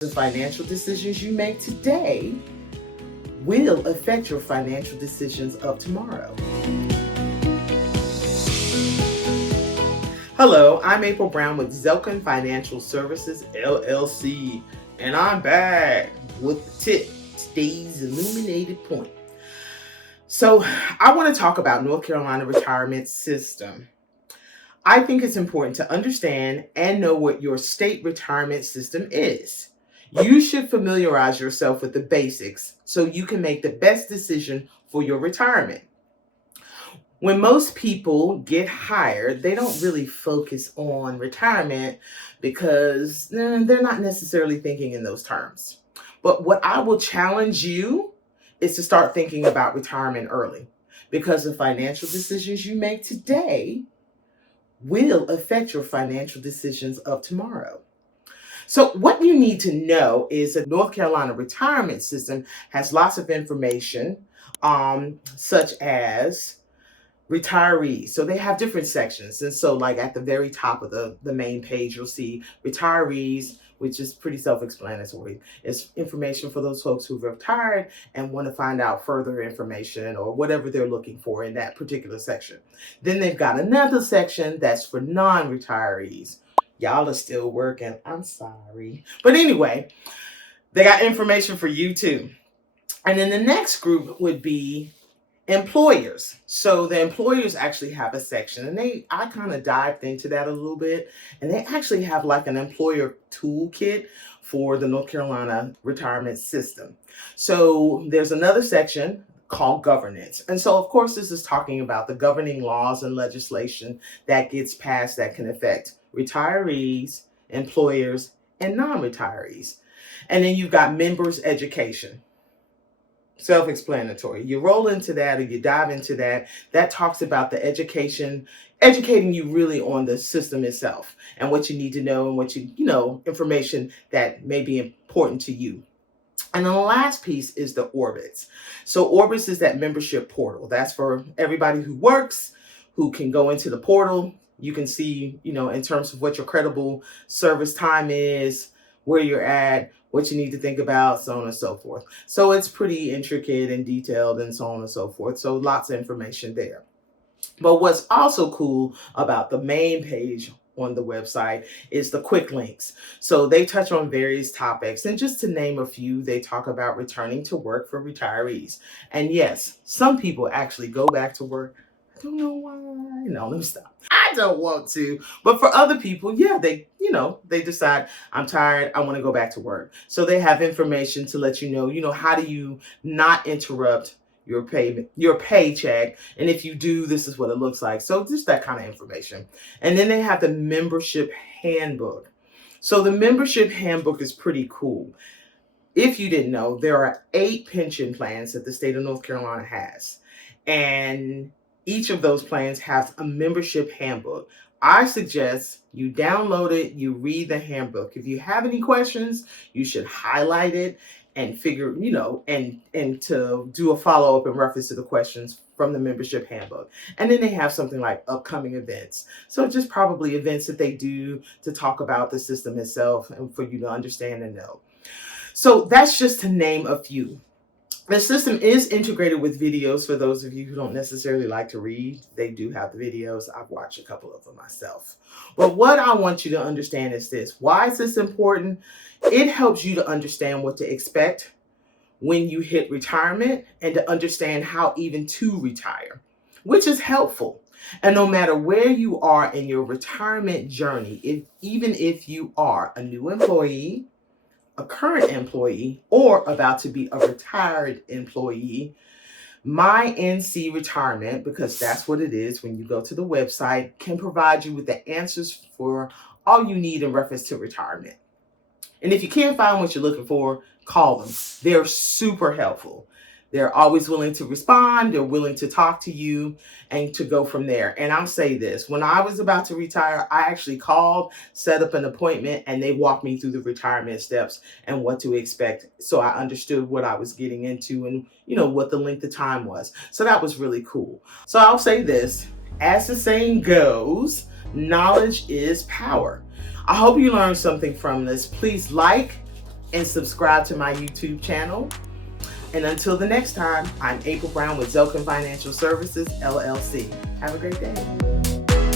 The financial decisions you make today will affect your financial decisions of tomorrow. Hello, I'm April Brown with Zelkin Financial Services, LLC, and I'm back with the tip, today's illuminated point. So I want to talk about North Carolina retirement system. I think it's important to understand and know what your state retirement system is. You should familiarize yourself with the basics so you can make the best decision for your retirement. When most people get hired, they don't really focus on retirement because they're not necessarily thinking in those terms. But what I will challenge you is to start thinking about retirement early, because the financial decisions you make today will affect your financial decisions of tomorrow. So what you need to know is that North Carolina retirement system has lots of information, such as retirees. So they have different sections. And so like at the very top of the main page, you'll see retirees, which is pretty self-explanatory. It's information for those folks who've retired and want to find out further information or whatever they're looking for in that particular section. Then they've got another section that's for non-retirees. Y'all are still working. I'm sorry. But anyway, they got information for you too. And then the next group would be employers. So the employers actually have a section, and I kind of dived into that a little bit, and they actually have like an employer toolkit for the North Carolina retirement system. So there's another section called governance. And so of course this is talking about the governing laws and legislation that gets passed that can affect retirees, employers, and non-retirees. And then you've got members education. Self-explanatory. You roll into that or you dive into that. That talks about the educating you really on the system itself and what you need to know and what information that may be important to you. And then the last piece is the Orbitz. So Orbitz is that membership portal. That's for everybody who works, who can go into the portal. You can see, in terms of what your credible service time is, where you're at, what you need to think about, so on and so forth. So it's pretty intricate and detailed and so on and so forth. So lots of information there. But what's also cool about the main page on the website is the quick links. So they touch on various topics. And just to name a few, they talk about returning to work for retirees. And yes, some people actually go back to work. I don't know why. No, let me stop. I don't want to. But for other people, yeah, they decide, I'm tired, I want to go back to work. So they have information to let you know, how do you not interrupt your paycheck, and if you do, this is what it looks like. So just that kind of information. And then they have the membership handbook. So the membership handbook is pretty cool. If you didn't know, there are 8 pension plans that the state of North Carolina has, and each of those plans has a membership handbook. I suggest you download it, you read the handbook. If you have any questions, you should highlight it and figure, and to do a follow-up in reference to the questions from the membership handbook. And then they have something like upcoming events. So just probably events that they do to talk about the system itself and for you to understand and know. So that's just to name a few. The system is integrated with videos for those of you who don't necessarily like to read. They do have the videos. I've watched a couple of them myself. But what I want you to understand is this. Why is this important? It helps you to understand what to expect when you hit retirement and to understand how even to retire, which is helpful. And no matter where you are in your retirement journey, even if you are a new employee, a current employee, or about to be a retired employee, My NC Retirement, because that's what it is when you go to the website, can provide you with the answers for all you need in reference to retirement. And if you can't find what you're looking for, call them. They're super helpful. They're always willing to respond. They're willing to talk to you and to go from there. And I'll say this, when I was about to retire, I actually called, set up an appointment, and they walked me through the retirement steps and what to expect. So I understood what I was getting into and, what the length of time was. So that was really cool. So I'll say this, as the saying goes, knowledge is power. I hope you learned something from this. Please like, and subscribe to my YouTube channel. And until the next time, I'm April Brown with Zelkin Financial Services, LLC. Have a great day.